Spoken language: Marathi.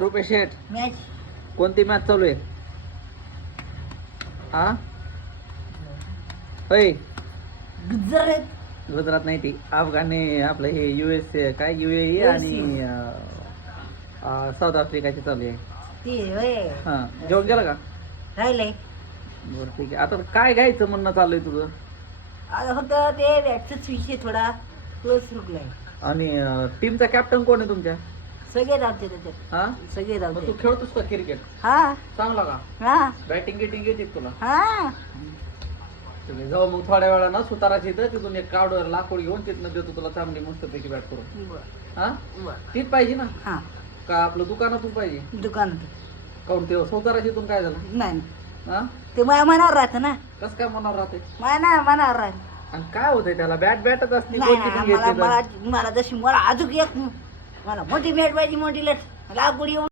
रुपेश शेठ मॅच कोणती मॅच चालू आहे? हा होय गुजरात नाही ती अफगाणी आपलं हे US काय UAE आणि साऊथ आफ्रिकाची चालू आहे. हा जेवण गेला का? राहिले बरं ठीक आहे. आता काय घ्यायचं म्हणणं चालू आहे तुझं? आता फक्त ते बॅटचाच विषय थोडा क्लोज रुकलाय. आणि टीमचा कॅप्टन कोण आहे तुमच्या? सगळे धावते त्याच्यात, हा सगळे मग धावते. तू खेळतोस का क्रिकेट? हा चांगला का? हा बॅटिंग गिटिंग येते का तुला? हा ठीक आहे, जाऊ मग थोड्या वेळा सुताराची इथं तिथून एक कावड लाकूड घेऊन तिथनं देतो तुला चांगली मस्तपैकी बॅट करून. बरं हा बरं तीच पाहिजे ना हा का आपलं दुकानातून पाहिजे? दुकानात काऊन ते सुताराची इथून काय झालं? नाही हा ते माझ्या मनावर राहतं ना, कसं काय मनावर राहते? माझ्या मनावर राहतं. आणि काय होतंय त्याला? बॅटच असते नाही कोणती पण नाही, मला घेतली तर. मला मला जशी मला अजून एक मला मोठी बॅट पाहिजे, मोठी लट लाकूड येऊन